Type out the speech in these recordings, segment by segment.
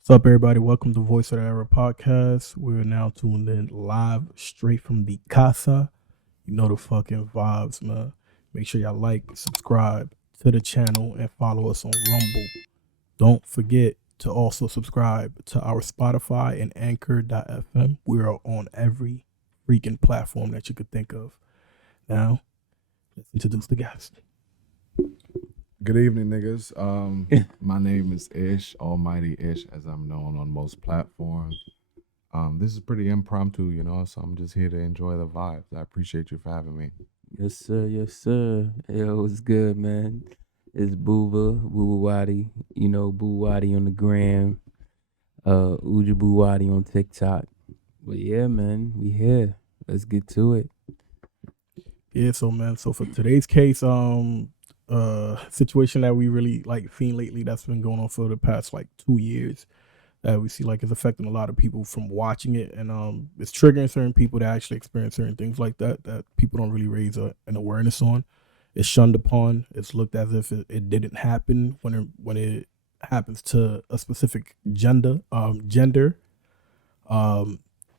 What's up, everybody? Welcome to Voiceoftheera podcast. We're now tuned in live straight from the casa. You know the fucking vibes, man. Make sure y'all like, subscribe to the channel, and follow us on Rumble. Don't forget to also subscribe to our Spotify and Anchor.fm. We are on every freaking platform that you could think of. Now, let's introduce the guest. Good evening, niggas. My name is Ish, Almighty Ish, as I'm known on most platforms. This is pretty impromptu, so I'm just here to enjoy the vibes. I appreciate you for having me. Yes, sir. Yes, sir. Yo, it's good, man. It's Boo Wadi. Boo Wadi on the gram. Uja Boo Wadi on TikTok. But yeah, man, we here. Let's get to it. Yeah, so for today's case, situation that we really seen lately that's been going on for the past 2 years that we see is affecting a lot of people from watching it, and it's triggering certain people that actually experience certain things like that people don't really raise an awareness on. It's shunned upon. It's looked as if it didn't happen when it happens to a specific gender.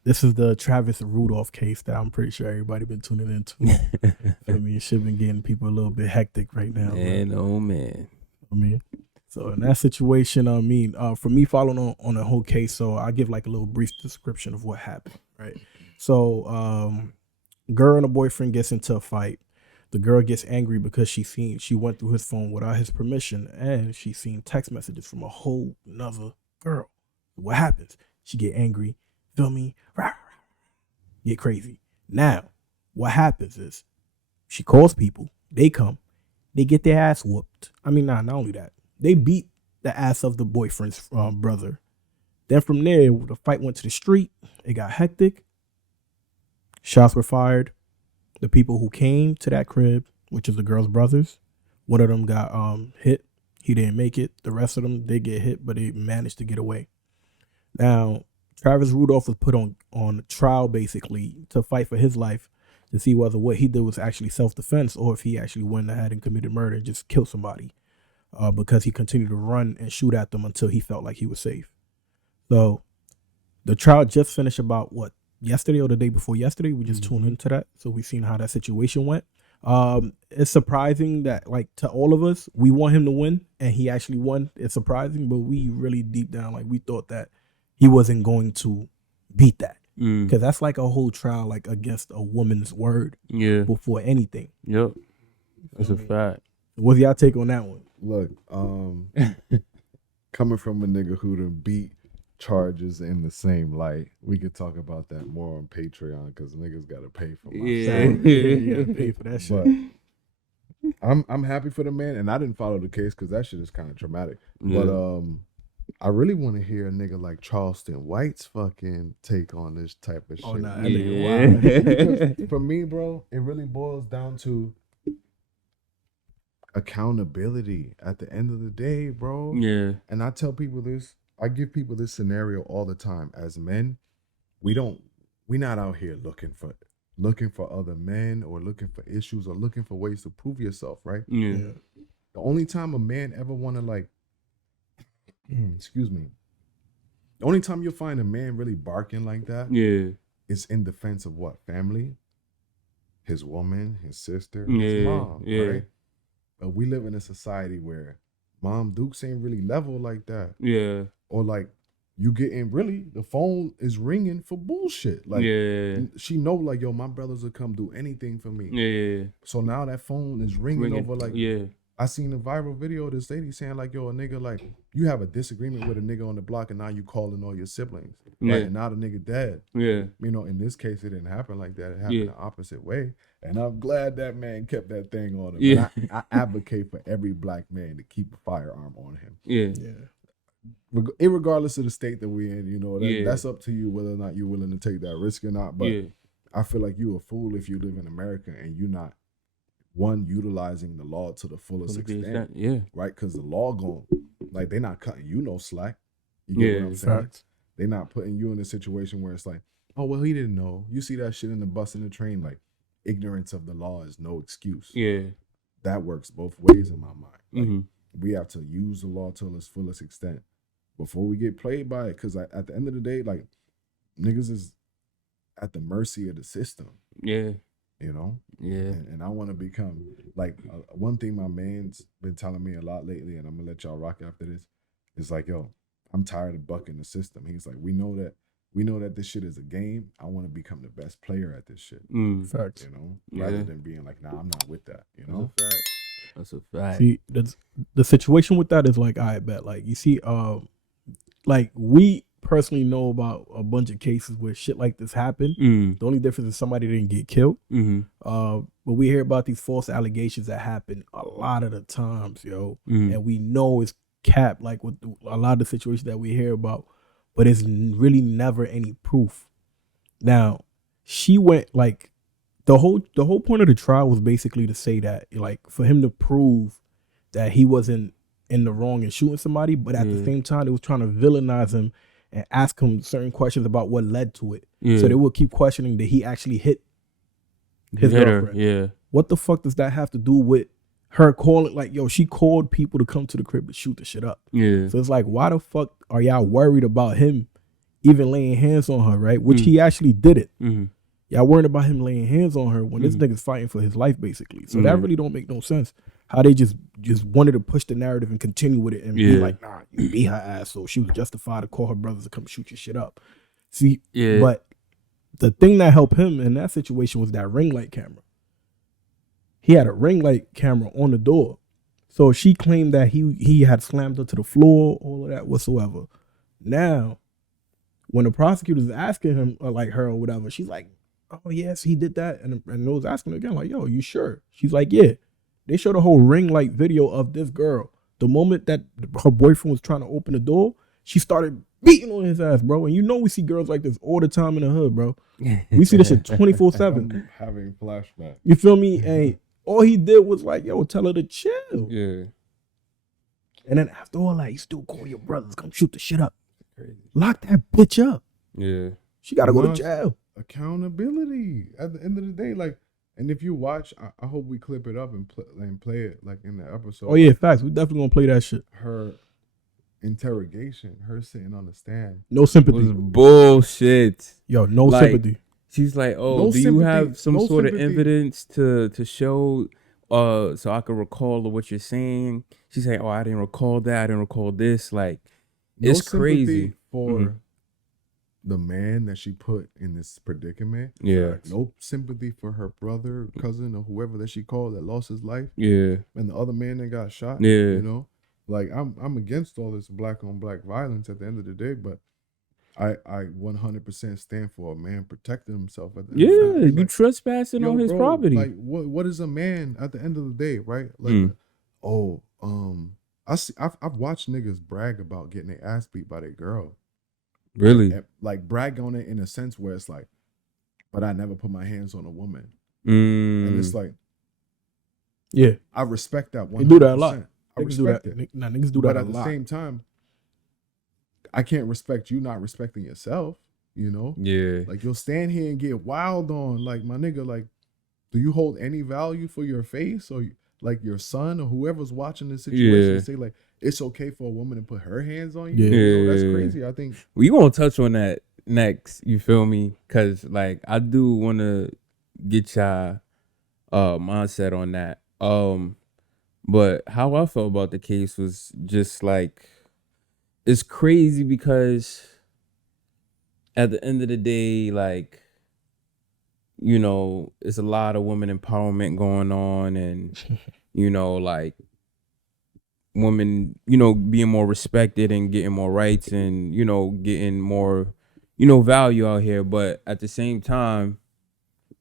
This is the Travis Rudolph case that I'm pretty sure everybody been tuning into. I mean, shit been getting people a little bit hectic right now. Man, oh man. So in that situation, for me following on the whole case, so I give a little brief description of what happened, right? So, girl and a boyfriend gets into a fight. The girl gets angry because she went through his phone without his permission, and she seen text messages from a whole nother girl. What happens? She get angry. Feel me? Get crazy. Now, what happens is she calls people. They come. They get their ass whooped. Not only that. They beat the ass of the boyfriend's brother. Then from there, the fight went to the street. It got hectic. Shots were fired. The people who came to that crib, which is the girl's brothers, one of them got hit. He didn't make it. The rest of them did get hit, but they managed to get away. Now, Travis Rudolph was put on trial basically to fight for his life to see whether what he did was actually self-defense or if he actually went ahead and committed murder and just killed somebody because he continued to run and shoot at them until he felt like he was safe. So the trial just finished about yesterday or the day before yesterday. We just tuned into that. So we seen how that situation went. It's surprising that to all of us, we want him to win and he actually won. It's surprising, but we really deep down, we thought that he wasn't going to beat that because that's a whole trial against a woman's word before anything. Yep, that's a fact. What's y'all take on that one? Look, coming from a nigga who done beat charges in the same light, we could talk about that more on Patreon because niggas got to pay for my You gotta pay for that shit. But I'm happy for the man, and I didn't follow the case because that shit is kind of traumatic. Yeah. But I really want to hear a nigga like Charleston White's fucking take on this type of shit. Oh, nah, that nigga wild. Because for me, bro, it really boils down to accountability at the end of the day, bro. Yeah. And I tell people this, I give people this scenario all the time. As men, we not out here looking for other men or looking for issues or looking for ways to prove yourself, right? Yeah. The only time a man ever want to excuse me. The only time you'll find a man really barking like that is in defense of what? Family, his woman, his sister, his mom, right? But we live in a society where mom dukes ain't really level like that. Yeah. Or you getting really, the phone is ringing for bullshit. She know yo, my brothers will come do anything for me. Yeah. So now that phone is ringing over I seen a viral video of this lady saying yo, a nigga you have a disagreement with a nigga on the block and now you calling all your siblings. Yeah. And now the nigga dead. Yeah. In this case, it didn't happen like that. It happened the opposite way. And I'm glad that man kept that thing on him. Yeah. I advocate for every black man to keep a firearm on him. Yeah. Irregardless of the state that we're in, that's up to you whether or not you're willing to take that risk or not. But I feel like you a fool if you live in America and you're not utilizing the law to the fullest extent, right? Because the law they're not cutting you no slack. You get what I'm saying? They're not putting you in a situation where it's oh well, he didn't know. You see that shit in the bus and the train, ignorance of the law is no excuse. Yeah, that works both ways in my mind. We have to use the law to its fullest extent. before we get played by it. Because at the end of the day, like, niggas is at the mercy of the system. Yeah. You know? Yeah. And I want to become, like, one thing my man's been telling me a lot lately, and I'm going to let y'all rock after this, is like, yo, I'm tired of bucking the system. He's like, we know that this shit is a game. I want to become the best player at this shit. Facts. You know? Rather than being like, nah, I'm not with that. You know? That's a fact. See, the situation with that is like, I bet, like, you see, like, we personally know about a bunch of cases where shit like this happened. The only difference is somebody didn't get killed. But we hear about these false allegations that happen a lot of the times, yo. And we know it's capped, like with a lot of the situations that we hear about, but it's really never any proof. Now, she went, like, the whole point of the trial was basically to say that, like, for him to prove that he wasn't in the wrong and shooting somebody, but at the same time, it was trying to villainize him and ask him certain questions about what led to it. So they will keep questioning that he actually hit his girlfriend. What the fuck does that have to do with her calling? Like, yo, she called people to come to the crib to shoot the shit up. So it's like, why the fuck are y'all worried about him even laying hands on her, right? Which he actually did it. Y'all worried about him laying hands on her when this nigga's fighting for his life, basically. So that really don't make no sense. How they just wanted to push the narrative and continue with it and be like, nah, you beat her ass, so she was justified to call her brothers to come shoot your shit up. See, but the thing that helped him in that situation was that ring light camera. He had a ring light camera on the door. So she claimed that he had slammed her to the floor, all of that whatsoever. Now, when the prosecutor's asking him, or like her or whatever, she's like, oh, yes, he did that. And they was asking her again, like, yo, you sure? She's like, yeah. They showed a whole ring light video of this girl. The moment that her boyfriend was trying to open the door, she started beating on his ass, bro. And you know we see girls like this all the time in the hood, bro. We see this shit 24/7. I'm having flashbacks. You feel me? And all he did was like, yo, tell her to chill. Yeah. And then after all that, you still call your brothers, come shoot the shit up. Crazy. Lock that bitch up. Yeah. She got to go to jail. Accountability at the end of the day, like. And if you watch, I hope we clip it up and play it like in the episode. Oh yeah, facts. We definitely gonna play that shit. Her interrogation, her sitting on the stand. No sympathy. It was bullshit. Yo, no sympathy. She's like, oh, No do you sympathy. have some No sort sympathy. of evidence to show so I can recall what you're saying? She's like, oh, I didn't recall that. I didn't recall this. Like, No it's sympathy crazy. for the man that she put in this predicament. Yeah. No sympathy for her brother, cousin, or whoever that she called that lost his life. Yeah. And the other man that got shot. Yeah. You know? Like, I'm against all this black on black violence at the end of the day, but I 100% stand for a man protecting himself at the end of the day. You Like, trespassing on his property. Like, what is a man at the end of the day, right? Like, I've watched niggas brag about getting their ass beat by their girl. Really? Like brag on it in a sense where it's like, but I never put my hands on a woman. And it's like, yeah, I respect that 100%. They do that a lot. I respect it. Nah, niggas do that but a at the lot. same time, I can't respect you not respecting yourself, you know? Yeah. Like, you'll stand here and get wild on, like, my nigga, like, do you hold any value for your face or like your son or whoever's watching this situation and say like, it's okay for a woman to put her hands on you? Yeah. You know, that's crazy. I think we gonna touch on that next, you feel me? Cause like I do wanna get y'all mindset on that. But how I felt about the case was just like, it's crazy because at the end of the day, like, you know, it's a lot of women empowerment going on and, you know, like women, you know, being more respected and getting more rights and, you know, getting more, you know, value out here. But at the same time,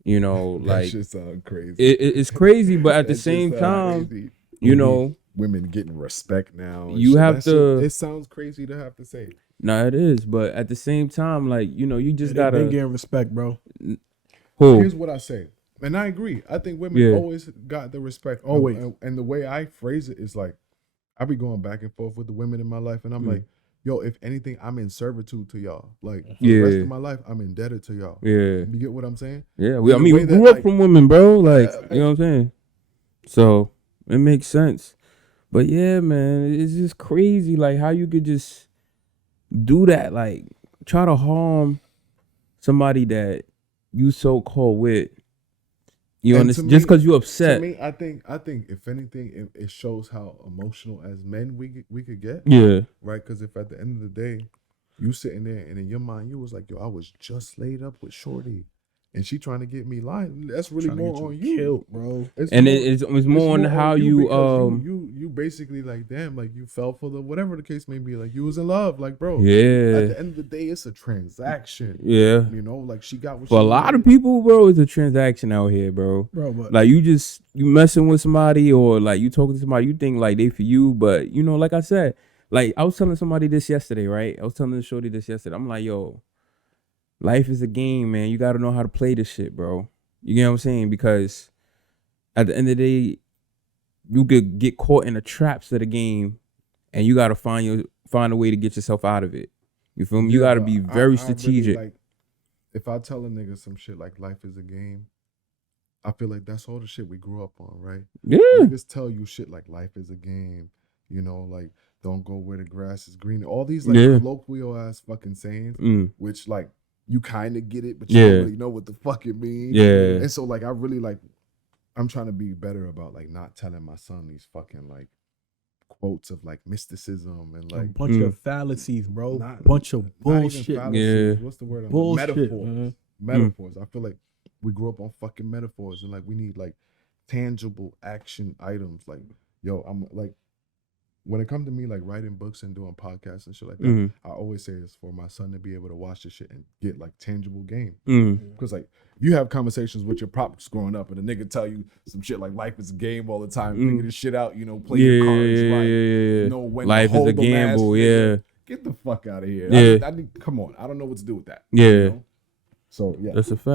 you know, like, that shit sound crazy. It's crazy, but at the same time, crazy. you know, women getting respect now. You have to. It sounds crazy to have to say. No, it is, but at the same time, like, you know, you just gotta. They been getting respect, bro. Who? Here's what I say, and I agree. I think women always got the respect. Always. And the way I phrase it is like, I be going back and forth with the women in my life, and I'm like, yo, if anything, I'm in servitude to y'all. Like, for the rest of my life, I'm indebted to y'all. Yeah. You get what I'm saying? Yeah. We grew up from women, bro. Like, you know what I'm saying? So it makes sense. But yeah, man, it's just crazy. Like how you could just do that. Like, try to harm somebody that you so called with. You understand? Just because you upset. To me, I think if anything, it shows how emotional as men we could get. Yeah. Right? Because if at the end of the day, you sitting there and in your mind you was like, yo, I was just laid up with Shorty, and she trying to get me lying. That's really more on you, killed, bro. It's more on how you basically like, damn, like you fell for the whatever the case may be, like you was in love, like, bro. Yeah. At the end of the day, it's a transaction. Yeah. You know, like she got what for she a lot of people, bro, it's a transaction out here, bro. But like you messing with somebody or like you talking to somebody, you think like they for you, but you know, like I said, like I was telling somebody this yesterday, right? I was telling the shorty this yesterday. I'm like, yo, life is a game, man. You got to know how to play this shit, bro. You get what I'm saying? Because at the end of the day, you could get caught in the traps of the game, and you got to find a way to get yourself out of it. You feel me? You got to be very strategic. Really, like, if I tell a nigga some shit like life is a game, I feel like that's all the shit we grew up on, right? Yeah. Niggas tell you shit like life is a game, you know, like don't go where the grass is green. All these like colloquial ass fucking sayings, which like you kind of get it, but you don't really know what the fuck it means. Yeah. And so like I really like, I'm trying to be better about like not telling my son these fucking like quotes of like mysticism and like a bunch of fallacies, bro. Bunch of bullshit. Yeah. What's the word? Bullshit. Metaphors. Metaphors. I feel like we grew up on fucking metaphors and like we need like tangible action items. Like, yo, I'm like, when it comes to me like writing books and doing podcasts and shit like that, I always say it's for my son to be able to watch this shit and get like tangible game. Because like if you have conversations with your pops growing up and a nigga tell you some shit like life is a game all the time, figure this shit out, you know, play your cards right, you know, when life is a gamble, get the fuck out of here. I need, come on, I don't know what to do with that. Yeah. You know? So yeah, that's a fact.